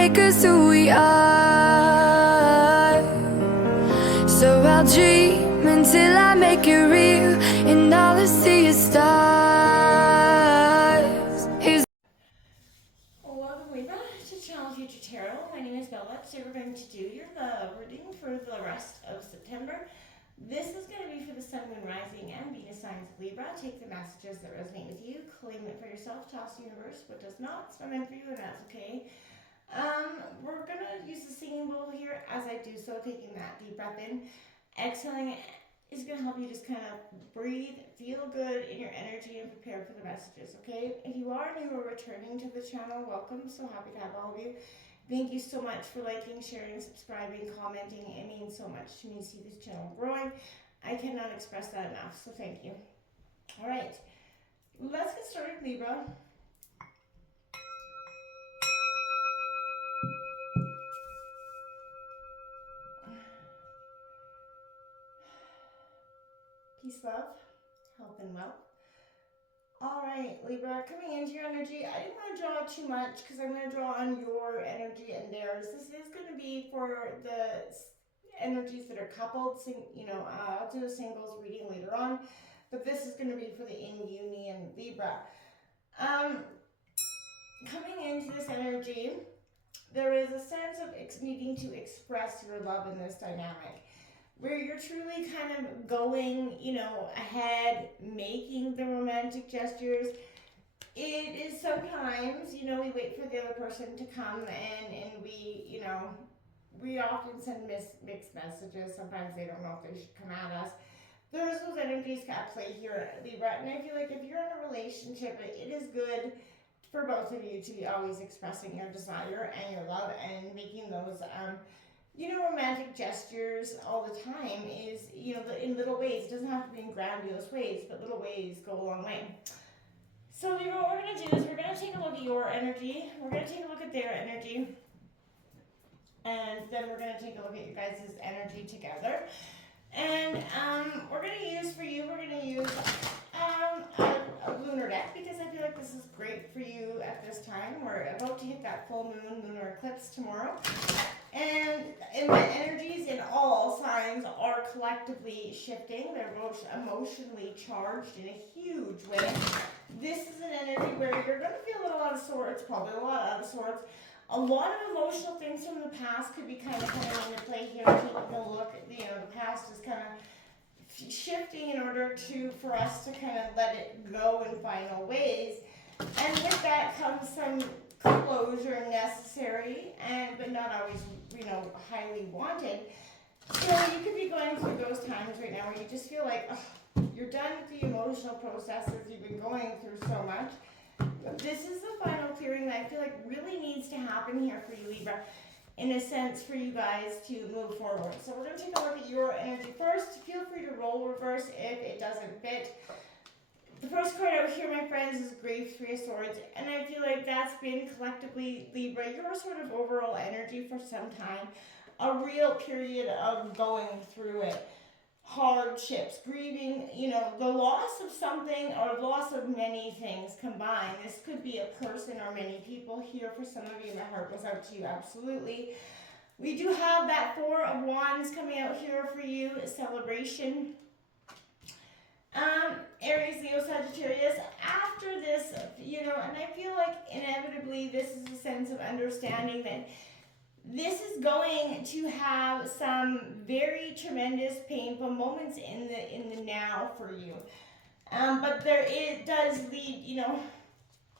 make us who we are. So I'll dream until I make it real, and all I see is stars. Welcome, Libra, to Channel Future Tarot. My name is Bella. Today we're going to do your love reading for the rest of September. This is going to be for the Sun, Moon, Rising, and Venus signs of Libra. Take the messages that resonate with you, claim it for yourself, toss the universe what does not. It's not meant for you, and that's okay. We're going to use the singing bowl here as I do so, taking that deep breath in. Exhaling is going to help you just kind of breathe, feel good in your energy, and prepare for the messages, okay? If you are new or returning to the channel, welcome. So happy to have all of you. Thank you so much for liking, sharing, subscribing, commenting. It means so much to me to see this channel growing. I cannot express that enough, so thank you. All right, let's get started, Libra. Peace, love, health, and wealth. All right, Libra, coming into your energy. I didn't want to draw too much because I'm going to draw on your energy and theirs. This is going to be for the energies that are coupled. I'll do a singles reading later on, but this is going to be for the in union Libra. Coming into this energy, there is a sense of needing to express your love in this dynamic, where you're truly kind of going, ahead, making the romantic gestures. It is sometimes, we wait for the other person to come and we often send mixed messages. Sometimes they don't know if they should come at us. There's those energies at play here, Libra, and I feel like if you're in a relationship, it is good for both of you to be always expressing your desire and your love and making those romantic gestures all the time is, in little ways. It doesn't have to be in grandiose ways, but little ways go a long way. So what we're going to do is we're going to take a look at your energy, we're going to take a look at their energy, and then we're going to take a look at you guys' energy together. And we're going to use a lunar deck, because I feel like this is great for you at this time. We're about to hit that full moon lunar eclipse tomorrow. And the energies in all signs are collectively shifting. They're both emotionally charged in a huge way. This is an energy where you're going to feel a lot of sorts, probably a lot out of sorts. A lot of emotional things from the past could be kind of coming into play here. Taking a look at, the past is kind of shifting in order for us to kind of let it go in final ways. And with that comes some closure necessary, but not always, highly wanted. So you could be going through those times right now where you just feel like you're done with the emotional processes. You've been going through so much. This is the final clearing that I feel like really needs to happen here for you, Libra, in a sense, for you guys to move forward. So we're going to take a look at your energy first. Feel free to roll reverse if it doesn't fit. The first card out here, my friends, is Grief, Three of Swords, and I feel like that's been collectively, Libra, your sort of overall energy for some time. A real period of going through it. Hardships, grieving, the loss of something or loss of many things combined. This could be a person or many people here. For some of you, my heart goes out to you, absolutely. We do have that Four of Wands coming out here for you, celebration. Aries, Leo, Sagittarius, after this, and I feel like inevitably this is a sense of understanding that this is going to have some very tremendous, painful moments in the now for you. But it does lead,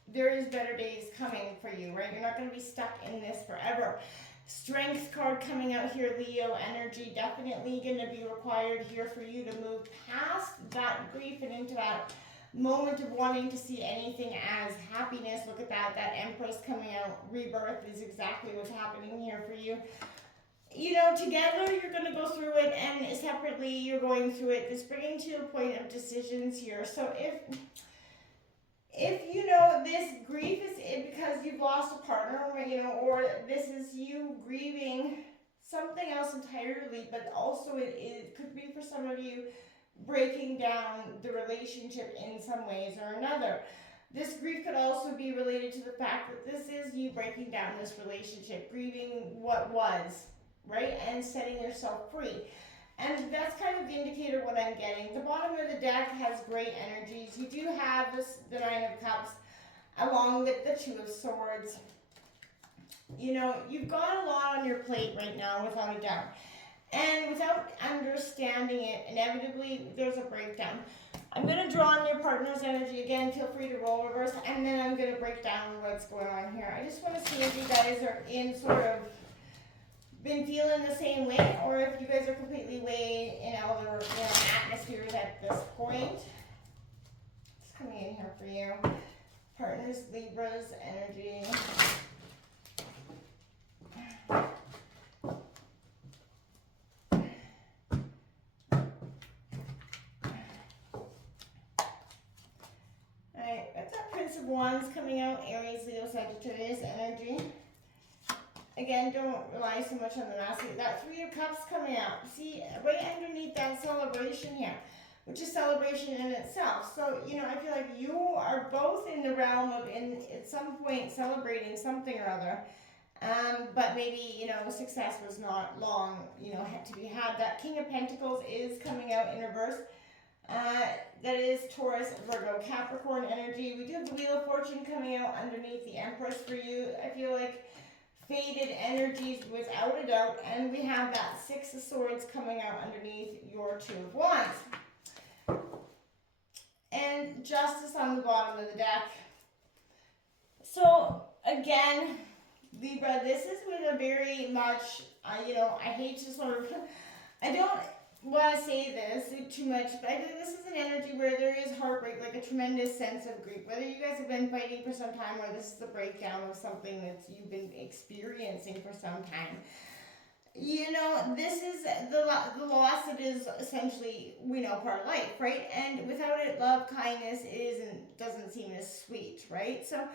there is better days coming for you, right? You're not going to be stuck in this forever. Strength card coming out here, Leo energy, definitely going to be required here for you to move past that grief and into that moment of wanting to see anything as happiness. Look at that Empress coming out. Rebirth is exactly what's happening here for you. Together you're going to go through it, and separately you're going through it. It's bringing to a point of decisions here. So if this grief is because you've lost a partner, or this is you grieving something else entirely, but also it could be for some of you breaking down the relationship in some ways or another. This grief could also be related to the fact that this is you breaking down this relationship, grieving what was, right? And setting yourself free. And that's kind of the indicator what I'm getting. The bottom of the deck has great energies. You do have the Nine of Cups along with the Two of Swords. You know, you've got a lot on your plate right now, without a doubt. And without understanding it, inevitably there's a breakdown. I'm going to draw on your partner's energy again. Feel free to roll reverse. And then I'm going to break down what's going on here. I just want to see if you guys are in sort of been feeling the same way, or if you guys are completely way in other atmospheres at this point. It's coming in here for you. Partners, Libra's energy. Alright, that's that Prince of Wands coming out, Aries, Leo, Sagittarius energy. Again, don't rely so much on the masculine. That Three of Cups coming out. See, right underneath that celebration here, which is celebration in itself. So, you know, I feel like you are both in the realm of, at some point, celebrating something or other. But maybe, you know, success was not long, you know, had to be had. That King of Pentacles is coming out in reverse. That is Taurus, Virgo, Capricorn energy. We do have the Wheel of Fortune coming out underneath the Empress for you. I feel like faded energies without a doubt, and we have that Six of Swords coming out underneath your Two of Wands. And Justice on the bottom of the deck. So again, Libra, this is with a very much, you know, I hate to sort of, I don't want to say this too much, but I think this is an energy where there is heartbreak, like a tremendous sense of grief. Whether you guys have been fighting for some time, or this is the breakdown of something that you've been experiencing for some time. You know, this is the loss that is essentially, we know, part of life, right? And without it, love, kindness doesn't seem as sweet, right? So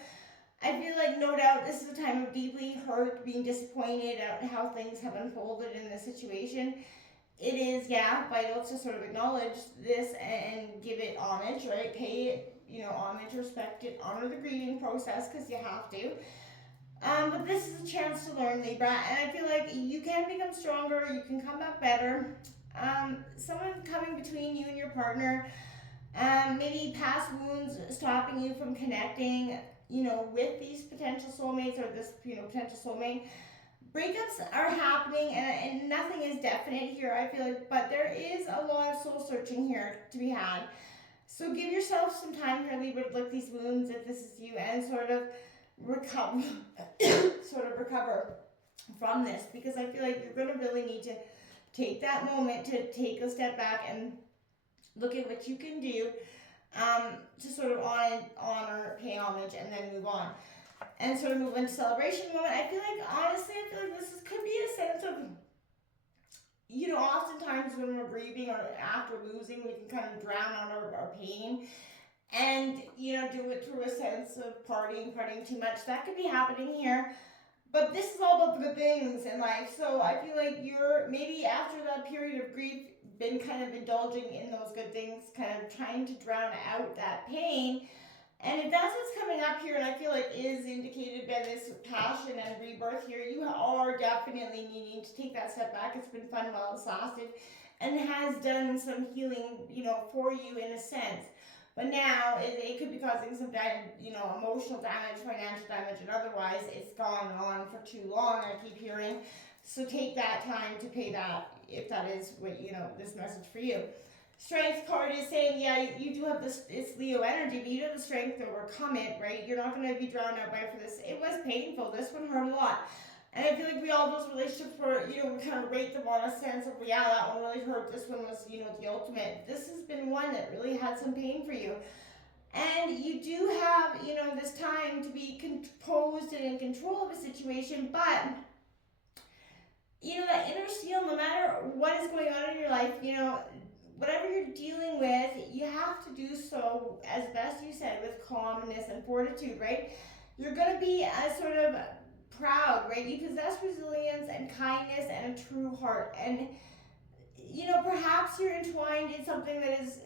I feel like, no doubt, this is a time of deeply hurt, being disappointed at how things have unfolded in the situation. It is, yeah, vital to sort of acknowledge this and give it homage, right? Pay it, you know, homage, respect it, honor the grieving process, because you have to. But this is a chance to learn, Libra, and I feel like you can become stronger, you can come back better. Someone coming between you and your partner, maybe past wounds stopping you from connecting, you know, with these potential soulmates, or this, you know, potential soulmate. Breakups are happening, and nothing is definite here, I feel like, but there is a lot of soul searching here to be had. So give yourself some time here, Libra, to look these wounds, if this is you, and sort of recover, from this, because I feel like you're going to really need to take that moment to take a step back and look at what you can do to sort of honor, pay homage, and then move on. And sort of move into celebration moment. I feel like, honestly, this could be a sense of, you know, oftentimes when we're grieving or after losing, we can kind of drown out our pain and, you know, do it through a sense of partying too much. That could be happening here. But this is all about the good things in life. So I feel like you're maybe, after that period of grief, been kind of indulging in those good things, kind of trying to drown out that pain. And if that's what's coming up here, and I feel like is indicated by this passion and rebirth here, you are definitely needing to take that step back. It's been fun while it's lasted, and has done some healing, you know, for you in a sense. But now it could be causing some, you know, emotional damage, financial damage, and otherwise it's gone on for too long, I keep hearing. So take that time to pay that, if that is what, you know, this message for you. Strength card is saying, yeah, you do have this, it's Leo energy, but you do have the strength to overcome it, right? You're not going to be drowned out by it for this. It was painful. This one hurt a lot. And I feel like we all, those relationships were, you know, we kind of rate them on a sense of, yeah, that one really hurt. This one was, you know, the ultimate. This has been one that really had some pain for you. And you do have, you know, this time to be composed and in control of a situation, but, you know, that inner seal, no matter what is going on in your life, you know, whatever you're dealing with, you have to do so, as best you said, with calmness and fortitude, right? You're going to be sort of proud, right? You possess resilience and kindness and a true heart. And, you know, perhaps you're entwined in something that is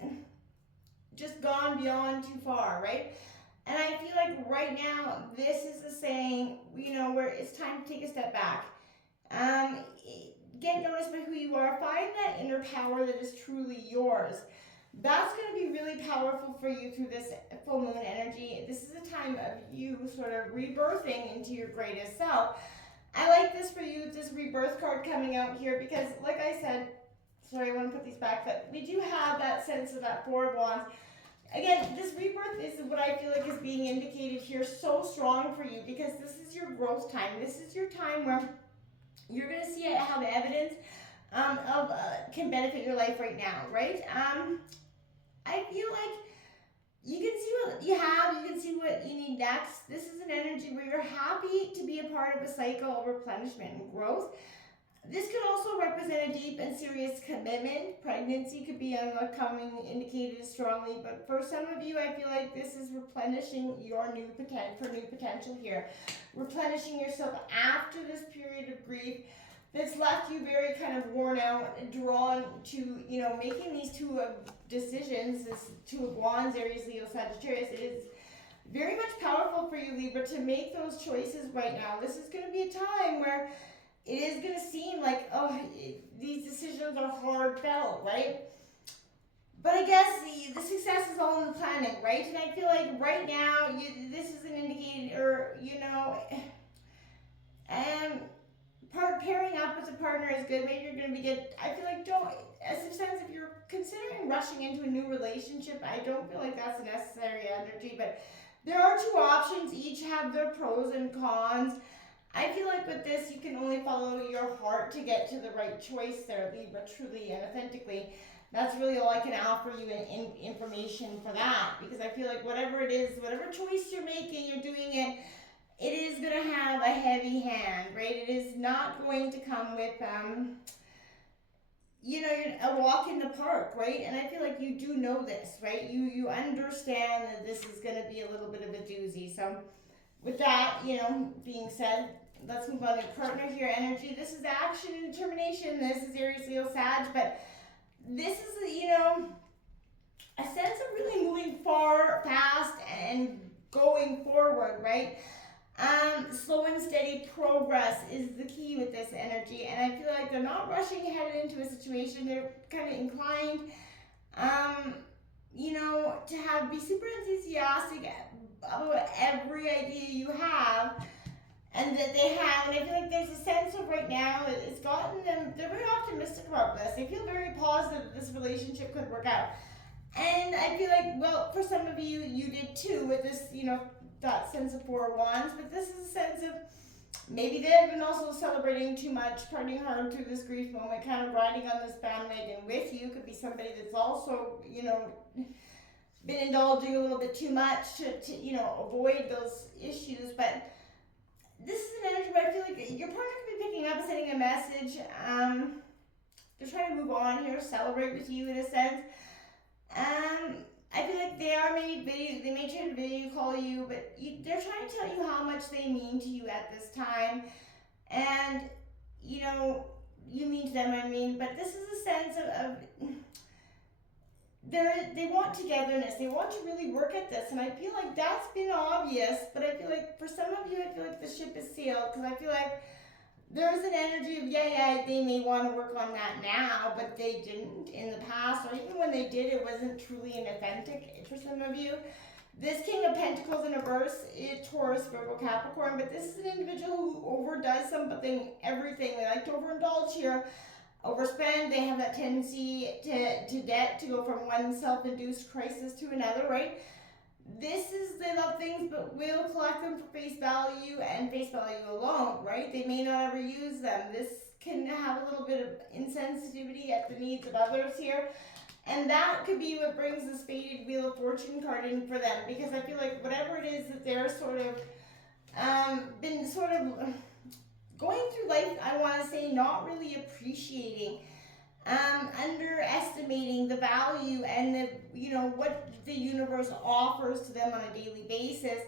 just gone beyond too far, right? And I feel like right now, this is the saying, where it's time to take a step back. Get noticed by who you are. Find that inner power that is truly yours. That's going to be really powerful for you through this full moon energy. This is a time of you sort of rebirthing into your greatest self. I like this for you, this rebirth card coming out here, because like I said, sorry, I want to put these back, but we do have that sense of that Four of Wands. Again, this rebirth is what I feel like is being indicated here so strong for you, because this is your growth time. This is your time where you're going to see how the evidence can benefit your life right now, right? I feel like you can see what you have, you can see what you need next. This is an energy where you're happy to be a part of a cycle of replenishment and growth. This could also represent a deep and serious commitment. Pregnancy could be coming indicated strongly, but for some of you, I feel like this is replenishing your new potential here. Replenishing yourself after this period of grief that's left you very kind of worn out, drawn to, making these two decisions, this Two of Wands, Aries, Leo, Sagittarius. It is very much powerful for you, Libra, to make those choices right now. This is going to be a time where it is going to seem like, these decisions are hard felt, right? But I guess the success is all in the planning, right? And I feel like right now, this is an indicator, pairing up with a partner is good. Maybe you're going to be good. I feel like if you're considering rushing into a new relationship, I don't feel like that's a necessary energy, but there are two options. Each have their pros and cons. I feel like with this, you can only follow your heart to get to the right choice there, Libra, truly and authentically. That's really all I can offer you in information for that, because I feel like whatever it is, whatever choice you're making, you're doing it, it is going to have a heavy hand, right? It is not going to come with, a walk in the park, right? And I feel like you do know this, right? You understand that this is going to be a little bit of a doozy. So with that, being said, let's move on to partner here energy. This is action and determination. This is Aries, Leo, Sag, but this is, a sense of really moving fast and going forward, right? Slow and steady progress is the key with this energy, and I feel like they're not rushing ahead into a situation. They're kind of inclined, to be super enthusiastic about every idea you have, and that they have. And I feel like there's a sense of right now it's gotten them. They're very optimistic about this. They feel very positive that this relationship could work out, and I feel like, well, for some of you, you did too with this, that sense of Four of Wands, but this is a sense of maybe they've been also celebrating too much, partying hard through this grief moment, kind of riding on this bandwagon with you. Could be somebody that's also, been indulging a little bit too much to avoid those issues. But this is an energy where I feel like your partner could be picking up, sending a message. They're trying to move on here, celebrate with you in a sense. I feel like they may try to video call you, but they're trying to tell you how much they mean to you at this time. And, you mean to them, but this is a sense of they want togetherness. They want to really work at this. And I feel like that's been obvious, but I feel like for some of you, I feel like the ship is sailed, because I feel like there's an energy of, they may want to work on that now, but they didn't in the past, or even when they did, it wasn't truly an authentic for some of you. This King of Pentacles in reverse is Taurus, Virgo, Capricorn, but this is an individual who overdoes everything. They like to overindulge here, overspend. They have that tendency to debt, to go from one self-induced crisis to another, right? They love things, but will collect them for face value and face value alone, right? They may not ever use them. This can have a little bit of insensitivity at the needs of others here. And that could be what brings this faded Wheel of Fortune card in for them, because I feel like whatever it is that they're been going through life, I want to say, not really appreciating, underestimating the value and what the universe offers to them on a daily basis.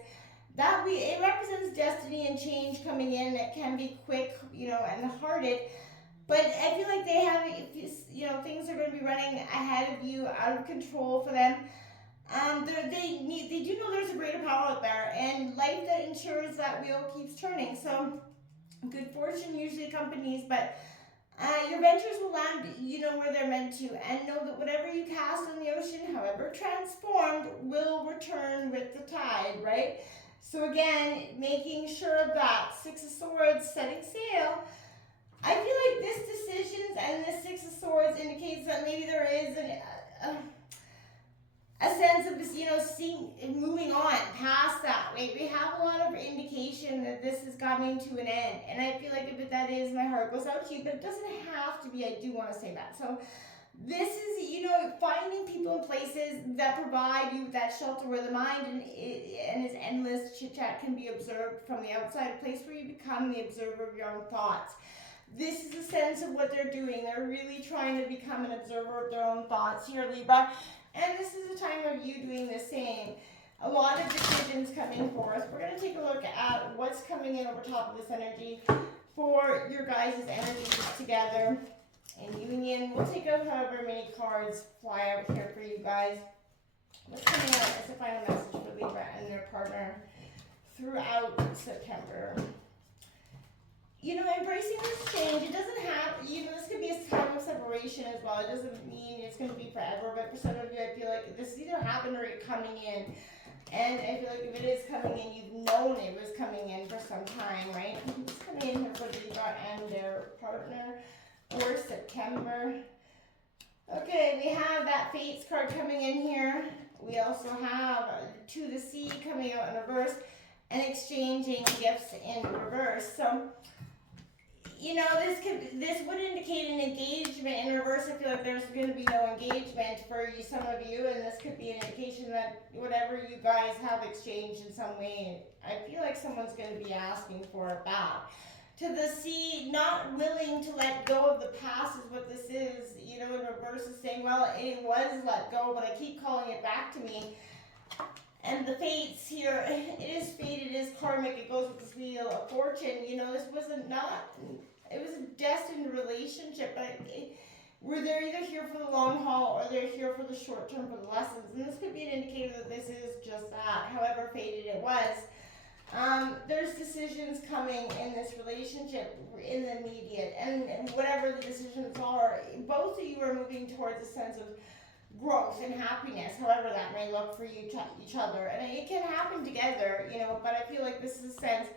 It represents destiny and change coming in. It can be quick, and hearted. But I feel like they have, things are going to be running ahead of you, out of control for them. They do know there's a greater power out there, and life that ensures that wheel keeps turning. So good fortune usually accompanies, but your ventures will land, where they're meant to, and know that whatever you cast on the ocean, however transformed, will return with the tide, right? So again, making sure of that. Six of Swords, setting sail. I feel like this decisions and this Six of Swords indicates that maybe there is a sense of this, moving on past that. Right? We have a lot of indication that this is coming to an end, and I feel like if that is, my heart goes out to you, but it doesn't have to be. I do want to say that. So this is, finding people and places that provide you with that shelter where the mind and its endless chit chat can be observed from the outside, a place where you become the observer of your own thoughts. This is a sense of what they're doing. They're really trying to become an observer of their own thoughts here, Libra. And this is a time of you doing the same. A lot of decisions coming forth. We're going to take a look at what's coming in over top of this energy for your guys' energies together in union. We'll take out however many cards fly out here for you guys. What's coming out as a final message for Libra and their partner throughout September? Embracing this change, it doesn't have, this could be a time of separation as well. It doesn't mean it's going to be forever, but for some of you, I feel like this either happened or it's coming in. And I feel like if it is coming in, you've known it was coming in for some time, right? It's coming in here for Libra and their partner for September. Okay, we have that Fates card coming in here. We also have To the Sea coming out in reverse and exchanging gifts in reverse. So, this would indicate an engagement in reverse. I feel like there's going to be no engagement for you, some of you, and this could be an indication that whatever you guys have exchanged in some way, I feel like someone's going to be asking for it back. To the Sea, not willing to let go of the past is what this is. In reverse is saying, well, it was let go, but I keep calling it back to me. And the Fates here, it is fate, it is karmic, it goes with this Wheel of Fortune. This it was a destined relationship, but where they're either here for the long haul or they're here for the short term for the lessons. And this could be an indicator that this is just that, however fated it was. There's decisions coming in this relationship in the immediate, and whatever the decisions are, both of you are moving towards a sense of growth and happiness, however that may look for you each other. And it can happen together, but I feel like this is a sense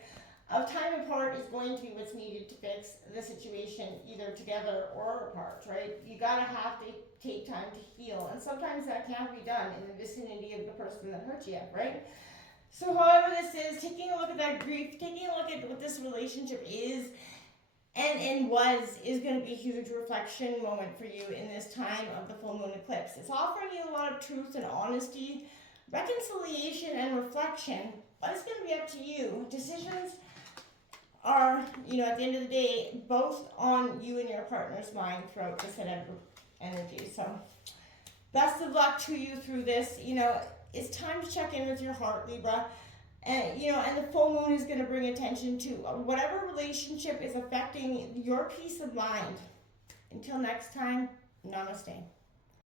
of time apart is going to be what's needed to fix the situation, either together or apart, right? You gotta have to take time to heal, and sometimes that can't be done in the vicinity of the person that hurt you, right? So however this is, taking a look at that grief, taking a look at what this relationship is and is going to be a huge reflection moment for you in this time of the full moon eclipse. It's offering you a lot of truth and honesty, reconciliation and reflection, but it's going to be up to you. Decisions are, at the end of the day, both on you and your partner's mind throughout this energy. So best of luck to you through this. It's time to check in with your heart, Libra. And, and the full moon is going to bring attention to whatever relationship is affecting your peace of mind. Until next time, namaste.